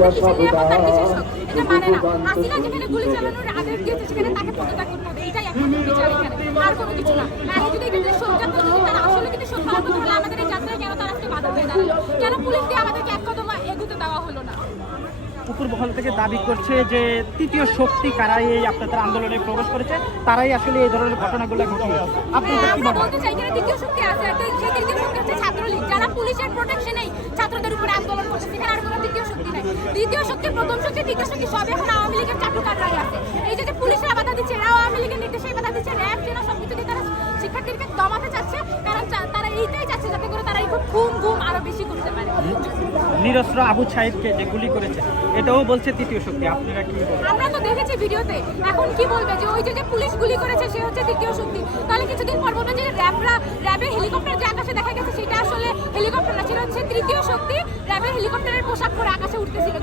আমাদের কিসের নিরাপত্তার কিসের শোক? এটা মানে না। হাসিনা যেখানে গুলি চালানোর আদেশ দিয়েছে সেখানে তাকে পদত্যাগ করতে হবে, এটাই একমাত্র বিচার এখানে, আর কোনো কিছু না। আর যদি এখানে শোকযাত্রা যদি তারা আসলে কিন্তু শোক পালন করতে হলে আমাদের এই যাত্রায় কেন তারা আজকে বাধা হয়ে দাঁড়ালো? কেন পুলিশ দিয়ে আমাদেরকে এক কদম এগোতে দেওয়া হলো না? উপরমহল থেকে দাবি করছে যে তৃতীয় শক্তি কারাই এই আপনাদের আন্দোলনে প্রবেশ করেছে, তারাই আসলে এই ধরনের ঘটনাগুলো ঘটিয়েছে। আপনি হ্যাঁ, কি আমরা বলেন? বলতে চাই এখানে তৃতীয় শক্তি আছে, সেই তৃতীয় শক্তি হচ্ছে ছাত্রলীগ, যারা পুলিশের প্রোটেকশনেই ছাত্রদের উপরে আন্দোলন করছে। সেখানে আর কোনো তৃতীয় শক্তি নাই। দ্বিতীয় শক্তি, প্রথম শক্তি, তৃতীয় শক্তি সব এখন আওয়ামী লীগের চাটুকাররাই আছে। এই যে পুলিশরা বাধা দিচ্ছে, এরাও আওয়ামী লীগের নির্দেশেই বাধা দিচ্ছে। র্যাব সেনা সবকিছু দিয়ে তারা শিক্ষার্থীদেরকে দমাতে চাচ্ছে, কারণ তারা এইটাই চাচ্ছে যাতে করে তারা এই খুন গুম আরো বেশি করতে পারে। নিরস্ত্র আবু সাইদকে যে গুলি করেছে, এটাও বলছে তৃতীয় শক্তি। আপনারা কি বলেন? আমরা তো দেখেছি ভিডিওতে, এখন কি বলবে যে ওই যে পুলিশ গুলি করেছে সে হচ্ছে তৃতীয় শক্তি? তাহলে কিছুদিন পর বলবে যে র্যাবের হেলিকপ্টার যে আকাশে দেখা গেছে সেটা আসলে হেলিকপ্টার না, সেটা হচ্ছে তৃতীয় শক্তি র্যাবের হেলিকপ্টারের পোশাক পরে আকাশে উঠতেছিল।